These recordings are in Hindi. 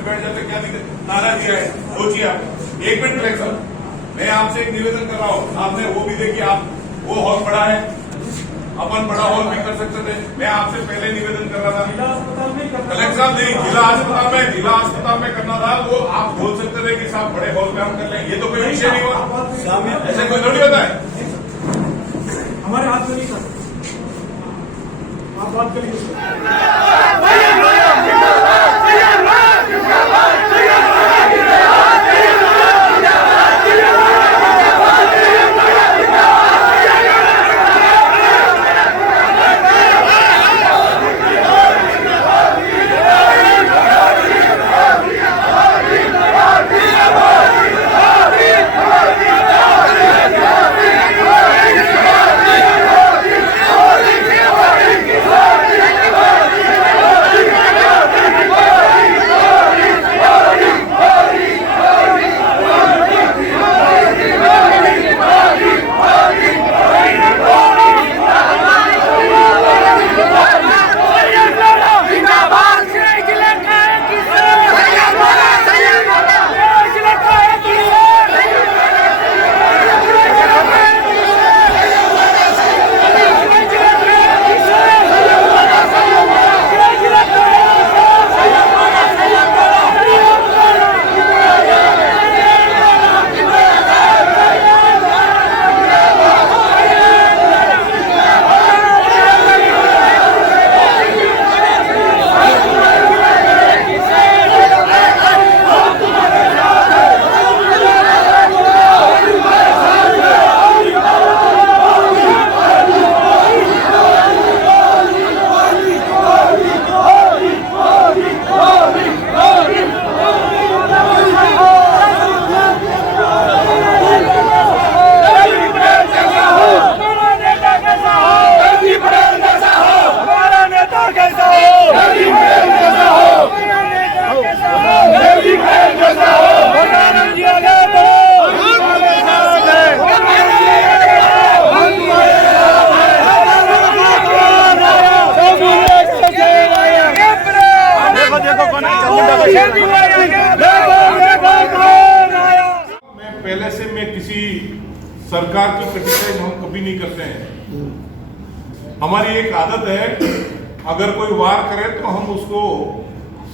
में बैठ जाते, क्या दिक्कत, नाराज किया है, सोचिए आप। एक मिनट कलेक्टर, मैं आपसे एक निवेदन कर रहा हूँ, आपने वो भी देखिए, आप वो हॉल बड़ा है, अपन बड़ा हॉल भी कर सकते थे। मैं आपसे पहले निवेदन कर रहा था, कलेक्टर साहब नहीं, जिला अस्पताल में करना था, वो आप बोल सकते थे कि साहब बड़े हॉल में हम कर लें, ये तो कोई विषय नहीं हुआ, ऐसे कोई थोड़ी होता है। हमारे हाथ में नहीं था, आप बात करिए। पहले से मैं किसी सरकार की क्रिटिसाइज हम कभी नहीं करते हैं। हमारी एक आदत है, अगर कोई वार करे तो हम उसको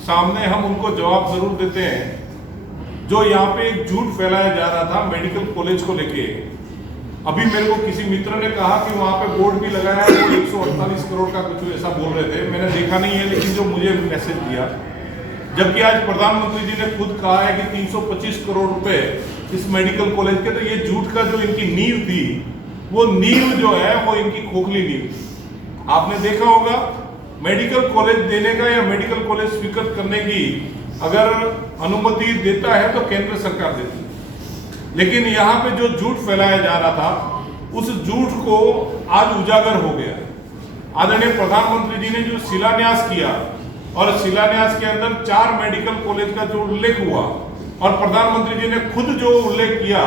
सामने हम उनको जवाब जरूर देते हैं। जो यहाँ पे एक झूठ फैलाया जा रहा था मेडिकल कॉलेज को लेके, अभी मेरे को किसी मित्र ने कहा कि वहां पे बोर्ड भी लगाया है, वो 148 करोड़ का कुछ ऐसा बोल रहे थे, मैंने देखा नहीं है, लेकिन जो मुझे मैसेज दिया, जबकि आज प्रधानमंत्री जी ने खुद कहा है कि 325 करोड़ रुपए इस मेडिकल कॉलेज के, तो ये झूठ का जो इनकी नींव थी, वो नींव जो है वो इनकी खोखली नींव। आपने देखा होगा, मेडिकल कॉलेज देने का या मेडिकल कॉलेज स्वीकृत करने की अगर अनुमति देता है तो केंद्र सरकार देती है, लेकिन यहाँ पे जो झूठ फैलाया जा रहा था, उस झूठ को आज उजागर हो गया। आदरणीय प्रधानमंत्री जी ने जो शिलान्यास किया, और शिलान्यास के अंदर 4 मेडिकल कॉलेज का जो उल्लेख हुआ, और प्रधानमंत्री जी ने खुद जो उल्लेख किया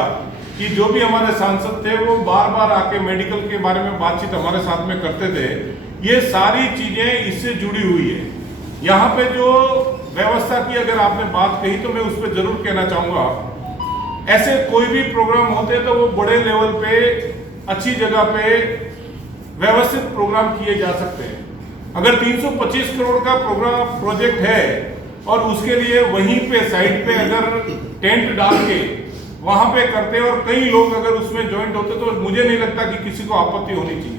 कि जो भी हमारे सांसद थे वो बार बार आके मेडिकल के बारे में बातचीत हमारे साथ में करते थे, ये सारी चीजें इससे जुड़ी हुई है। यहाँ पे जो व्यवस्था की अगर आपने बात कही तो मैं उस पर जरूर कहना चाहूंगा, ऐसे कोई भी प्रोग्राम होते तो वो बड़े लेवल पे अच्छी जगह पे व्यवस्थित प्रोग्राम किए जा सकते हैं। अगर 325 करोड़ का प्रोग्राम प्रोजेक्ट है और उसके लिए वहीं पे साइड पे अगर टेंट डाल के वहां पे करते और कई लोग अगर उसमें ज्वाइंट होते तो मुझे नहीं लगता कि किसी को आपत्ति होनी चाहिए।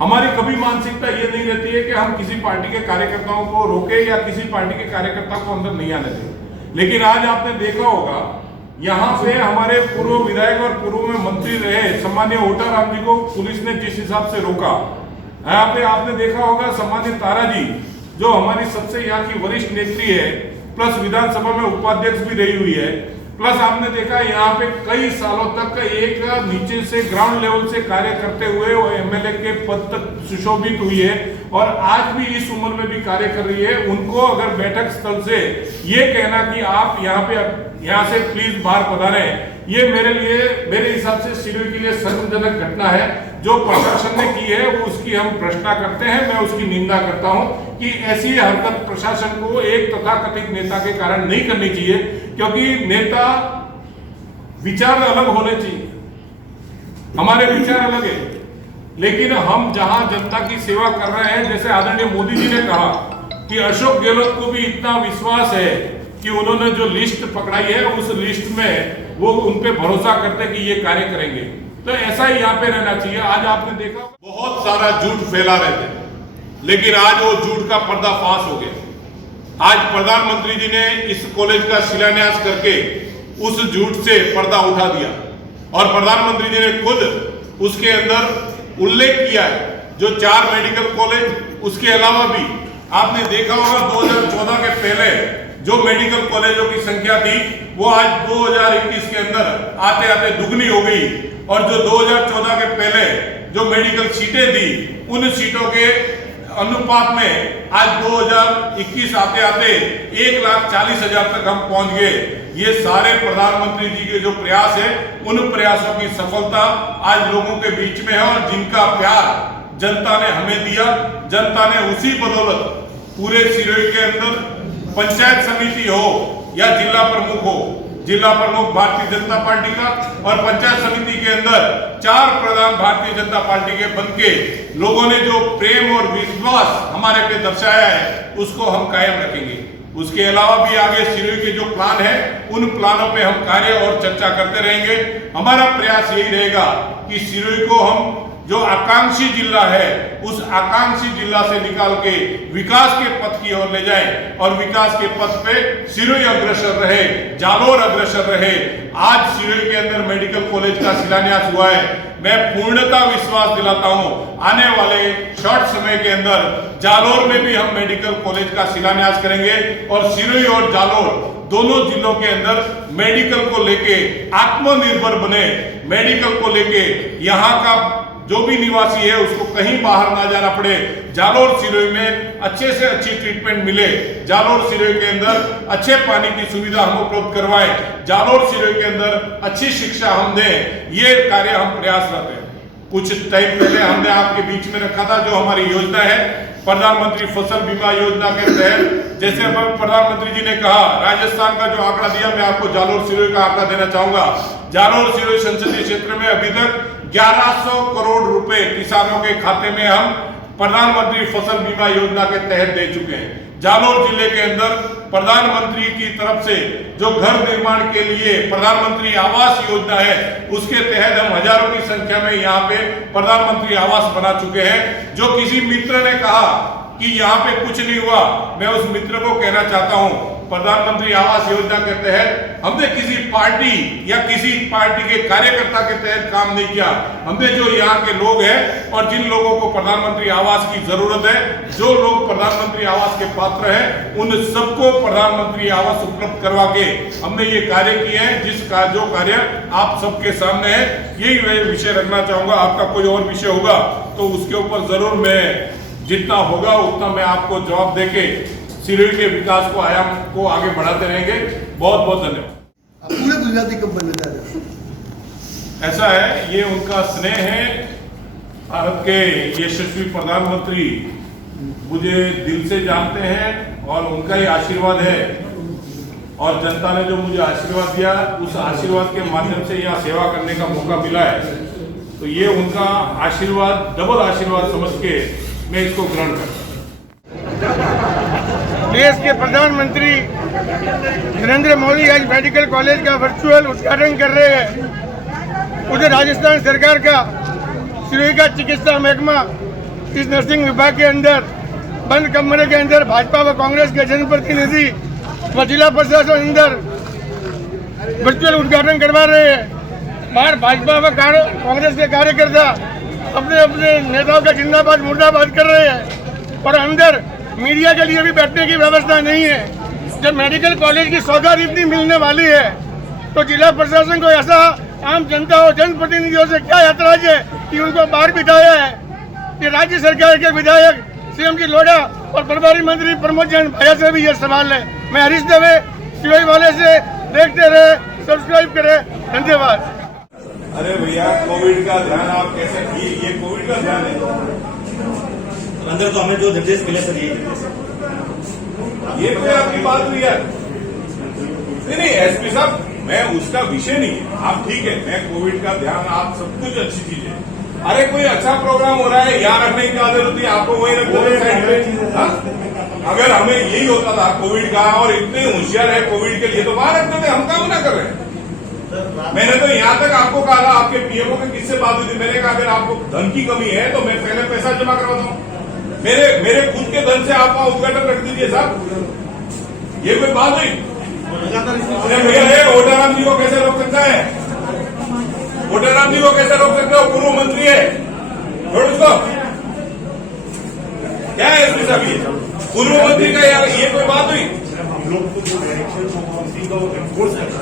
हमारी कभी मानसिकता ये नहीं रहती है कि हम किसी पार्टी के कार्यकर्ताओं को रोके या किसी पार्टी के कार्यकर्ता को अंदर नहीं आने दें, लेकिन आज आपने देखा होगा यहाँ पे हमारे पूर्व विधायक और पूर्व में मंत्री रहे सम्मान्य ओटाराम जी को पुलिस ने जिस हिसाब से रोका, यहाँ पे आपने देखा होगा सम्मानित तारा जी जो हमारी सबसे यहाँ की वरिष्ठ नेत्री है, प्लस विधानसभा में उपाध्यक्ष भी रही हुई है, प्लस आपने देखा यहाँ पे कई सालों तक एक नीचे से ग्राउंड लेवल से कार्य करते हुए वो एमएलए के पद तक सुशोभित हुई है और आज भी इस उम्र में भी कार्य कर रही है। उनको अगर बैठक स्थल से ये कहना कि आप यहाँ से प्लीज बाहर पधारें, ये मेरे हिसाब से शिविर के लिए शर्मजनक घटना है। जो प्रशासन ने की है वो उसकी हम प्रश्न करते हैं, मैं उसकी निंदा करता हूं। कि ऐसी हरकत प्रशासन को एक तथाकथित नेता के कारण नहीं करनी चाहिए, क्योंकि नेता विचार अलग होने चाहिए, हमारे विचार अलग है, लेकिन हम जहां जनता की सेवा कर रहे हैं, जैसे आदरणीय मोदी जी ने कहा कि अशोक गहलोत को भी इतना विश्वास है कि उन्होंने जो लिस्ट पकड़ाई है उस लिस्ट में वो उन पे भरोसा करते कि ये कार्य करेंगे, तो ऐसा ही यहाँ पे रहना चाहिए। आज आपने देखा बहुत सारा झूठ फैला रहे थे, लेकिन आज वो झूठ का पर्दाफाश हो गया। आज प्रधानमंत्री जी ने इस कॉलेज का शिलान्यास करके उस झूठ से पर्दा उठा दिया, और प्रधानमंत्री जी ने खुद उसके अंदर उल्लेख किया है जो 4 मेडिकल कॉलेज, उसके अलावा भी आपने देखा होगा 2014 के पहले जो मेडिकल कॉलेजों की संख्या थी वो आज 2021 के अंदर आते आते दुगनी हो गई, और जो 2014 के पहले जो मेडिकल सीटें थी उन सीटों के अनुपात में आज 2021 आते आते 1,40,000 तक हम पहुंच गए। ये सारे प्रधानमंत्री जी के जो प्रयास है, उन प्रयासों की सफलता आज लोगों के बीच में है, और जिनका प्यार जनता ने हमें दिया, जनता ने उसी बदौलत पूरे सिरोही के अंदर पंचायत समिति हो या जिला प्रमुख हो, जिला प्रमुख भारतीय जनता पार्टी का और पंचायत समिति के अंदर 4 प्रधान भारतीय जनता पार्टी के बनके लोगों ने जो प्रेम और विश्वास हमारे पे दर्शाया है उसको हम कायम रखेंगे। उसके अलावा भी आगे सिरोही के जो प्लान है उन प्लानों पे हम कार्य और चर्चा करते रहेंगे। हमारा प्रयास यही रहेगा कि सिरोही को हम जो आकांक्षी जिला है उस आकांक्षी जिला से निकाल के विकास के पथ की ओर ले जाएं, और विकास के पथ पे सिरोही अग्रसर रहे, जालोर अग्रसर रहे। आज सिरोही के अंदर मेडिकल कॉलेज का शिलान्यास हुआ है, मैं पूर्णतः विश्वास दिलाता हूं आने वाले शॉर्ट समय के अंदर जालोर में भी हम मेडिकल कॉलेज का शिलान्यास करेंगे, और सिरोही और जालोर दोनों जिलों के अंदर मेडिकल को लेके आत्मनिर्भर बने, मेडिकल को लेके यहाँ का जो भी निवासी है उसको कहीं बाहर ना जाना पड़े, जालोर सिरोही में अच्छे से अच्छी ट्रीटमेंट मिले, जालोर सिरोही के अंदर अच्छे पानी की सुविधा हम उपलब्ध करवाएं, जालोर सिरोही के अंदर अच्छी शिक्षा हम दें, ये कार्य हम प्रयासरत हैं। कुछ टाइम पहले हमने आपके बीच में रखा था जो हमारी योजना है प्रधानमंत्री फसल बीमा योजना के तहत, जैसे अब प्रधानमंत्री जी ने कहा, राजस्थान का जो आंकड़ा दिया, मैं आपको जालोर सिरोही का आंकड़ा देना चाहूंगा। जालोर सिरोही संसदीय क्षेत्र में अभी तक 1100 करोड़ रुपए किसानों के खाते में हम प्रधानमंत्री फसल बीमा योजना के तहत दे चुके हैं। जालोर जिले के अंदर प्रधानमंत्री की तरफ से जो घर निर्माण के लिए प्रधानमंत्री आवास योजना है उसके तहत हम हजारों की संख्या में यहाँ पे प्रधानमंत्री आवास बना चुके हैं। जो किसी मित्र ने कहा कि यहाँ पे कुछ नहीं हुआ, मैं उस मित्र को कहना चाहता हूँ, प्रधानमंत्री आवास योजना के तहत हमने किसी पार्टी या किसी पार्टी के कार्यकर्ता के तहत काम नहीं किया, हमने जो यहाँ के लोग हैं और जिन लोगों को प्रधानमंत्री आवास की जरूरत है, जो लोग प्रधानमंत्री आवास के पात्र हैं, उन सबको प्रधानमंत्री आवास उपलब्ध करवा के हमने ये कार्य किए हैं, जिसका जो कार्य आप सबके सामने है। यही विषय रखना चाहूंगा। आपका कोई और विषय होगा तो उसके ऊपर जरूर मैं जितना होगा उतना मैं आपको जवाब देके सिरोही के विकास को आयाम को आगे बढ़ाते रहेंगे। बहुत बहुत धन्यवाद। पूरे गुजराती कब बनने जा रहे हैं? ऐसा है, ये उनका स्नेह है। भारत के यशस्वी प्रधानमंत्री मुझे दिल से जानते हैं और उनका ही आशीर्वाद है, और जनता ने जो मुझे आशीर्वाद दिया उस आशीर्वाद के माध्यम से यहाँ सेवा करने का मौका मिला है, तो ये उनका आशीर्वाद, डबल आशीर्वाद समझ के मैं इसको ग्रहण करता हूँ। देश के प्रधानमंत्री नरेंद्र मोदी आज मेडिकल कॉलेज का वर्चुअल उद्घाटन कर रहे हैं। उधर राजस्थान सरकार का सिरोही का चिकित्सा महकमा इस नर्सिंग विभाग के अंदर बंद कमरे के अंदर भाजपा व कांग्रेस के जनप्रतिनिधि व जिला प्रशासन अंदर वर्चुअल उद्घाटन करवा रहे हैं। बाहर भाजपा व कांग्रेस के कार्यकर्ता अपने अपने नेताओं का जिंदाबाद मुर्दाबाद कर रहे हैं, और अंदर मीडिया के लिए भी बैठने की व्यवस्था नहीं है। जब मेडिकल कॉलेज की सौगात इतनी मिलने वाली है तो जिला प्रशासन को ऐसा आम जनता और जनप्रतिनिधियों से क्या ऐतराज है कि उनको बाहर बिठाया है। कि राज्य सरकार के विधायक सीएम जी लोढ़ा और प्रभारी मंत्री प्रमोद जैन भैया से भी ये सवाल है। मैं हरीश दवे सिरोही वाले से, देखते रहे, सब्सक्राइब करें, धन्यवाद। अरे भैया, कोविड का ध्यान आप कैसे, ये कोविड का ध्यान है। अंदर तो हमें जो निर्देश मिले सर ये तो आपकी बात हुई यार। नहीं एसपी साहब, मैं उसका विषय नहीं है। आप ठीक है, मैं कोविड का ध्यान, आप सब कुछ अच्छी चीज है। अरे कोई अच्छा प्रोग्राम हो रहा है, यहाँ रखने की आदत होती है, आपको वही रख देते साइड पे। अगर हमें यही होता था कोविड का, और इतने होशियार है कोविड के लिए, तो वहां रख देते। हम काम ना कर रहे हैं। मैंने तो यहाँ तक आपको कहा था, आपके पीएमओ के किससे बात हुई थी, मैंने कहा अगर आपको धन की कमी है तो मैं पहले पैसा जमा करवाता हूँ। मेरे खुद के धन से आप वहां उद्घाटन रख दीजिए साहब। ये कोई बात नहीं। भैया ओटाराम जी को कैसे रोक सकता है? ओटाराम जी को कैसे रोक सकते हो? पूर्व मंत्री है, छोड़ उसको। क्या है इसमें साहब? ये पूर्व मंत्री का यार, ये कोई बात हुई? हम लोग को जो डायरेक्शन को एनफोर्स करना।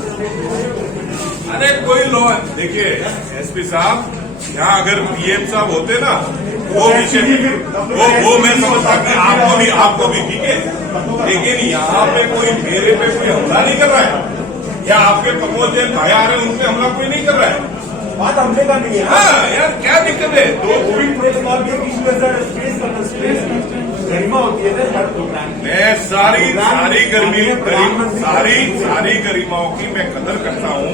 अरे कोई लॉ, देखिए एसपी साहब, यहाँ अगर पीएम साहब होते ना, वो विषय वो मैं समझता कि आपको भी ठीक है, लेकिन यहाँ पे कोई मेरे पे कोई हमला नहीं कर रहा है, या आपके प्रमोद जैन भाई आ रहे हैं उनपे हमला कोई नहीं कर रहा है। बात हमले का नहीं है। हाँ यार, क्या दिक्कत है? तो कोविड प्रोटोकॉल के इशू है सर, स्पेस गरिमा होती है हर प्रोग्राम। मैं सारी गरिमाओं की मैं कदर करता हूँ,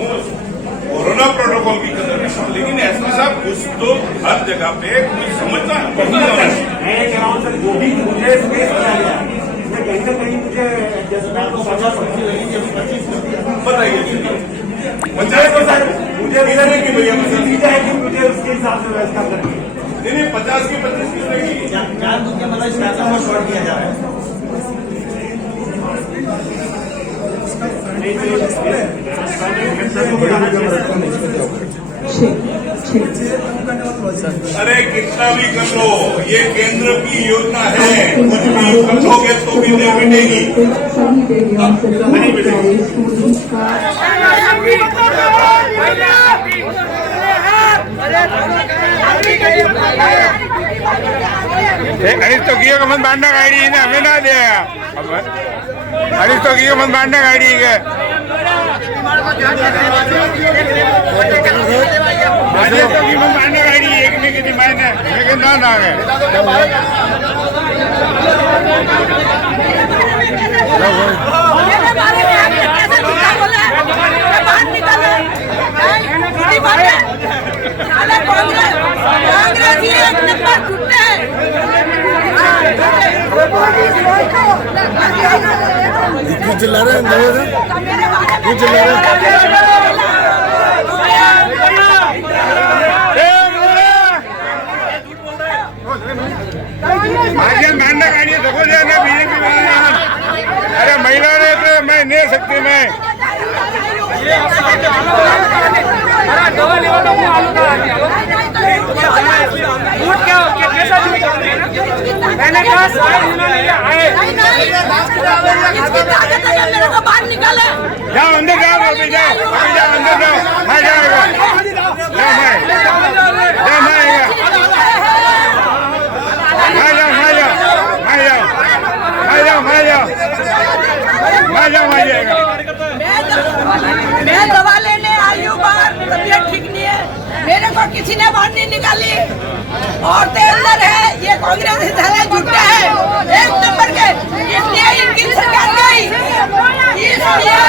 कोरोना प्रोटोकॉल की कदर करता हूँ, लेकिन एसपी साहब कुछ तो हर जगह पे कुछ समझना है। मैं कह रहा हूँ सर, जो भी मुझे स्पेस दिया गया इसमें कहीं ना कहीं मुझे जैसे मैं आपको 50 लगी कि 25 बताइए 50 तो सर मुझे कितने की भैया? चीजें है कि मुझे उसके हिसाब से व्यवस्था करनी है। नहीं 50 की 25 की रहेगी। जानबूझ के मतलब इस पैसा को छोड़ दिया जा रहा है। अरे कितना भी कर लो, ये केंद्र की योजना है, कुछ भी कर लोगे तो भी नहीं मिलेगी। अनिस तो किया मत बांधना गाड़ी है ना, हमें ना देगा। अनिस तो किया मत बांधना गाड़ी है। अनिस तो की मत बांधना गाड़ी एक में कितनी मायने, लेकिन ना ना है। चिल्ला रहे हैं, चिल्ला रहे हैं। मानना गाड़ी तो को जाना बीजेपी वाला। अरे महिला ने तो मैं नहीं सकती मैं। मैंने कहा बाहर निकाले, जाओ अंदर जाओ, अभी जाओ अंदर जाओ, मैं जाएगा, मैं दवा लेने आई हूँ बाहर, तबीयत ठीक नहीं है, मेरे को किसी ने बाहर नहीं निकाली। औरतें अंदर है, ये कांग्रेस इधर जुटे हैं एक नंबर के, इसलिए इनकी सरकार गई, इसलिए